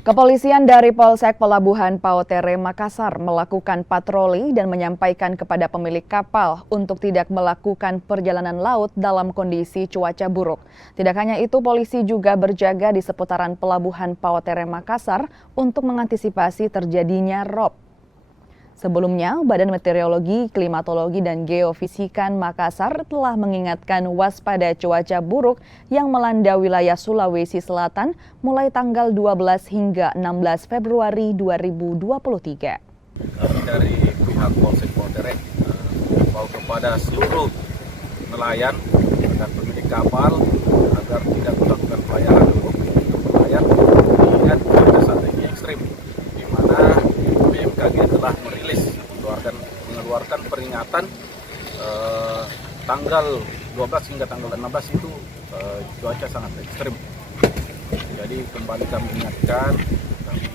Kepolisian dari Polsek Pelabuhan Pautere, Makassar melakukan patroli dan menyampaikan kepada pemilik kapal untuk tidak melakukan perjalanan laut dalam kondisi cuaca buruk. Tidak hanya itu, polisi juga berjaga di seputaran Pelabuhan Pautere, Makassar untuk mengantisipasi terjadinya rob. Sebelumnya, Badan Meteorologi, Klimatologi, dan Geofisikan Makassar telah mengingatkan waspada cuaca buruk yang melanda wilayah Sulawesi Selatan mulai tanggal 12 hingga 16 Februari 2023. Kami dari pihak Polsek Pautere menghimbau kepada seluruh nelayan dan pemilik kapal agar tidak melakukan pelayaran untuk nelayan dengan cuaca saat ini ekstrim, di mana BMKG telah mengeluarkan peringatan tanggal 12 hingga tanggal 16 itu cuaca sangat ekstrim. Jadi kembali kami ingatkan, kami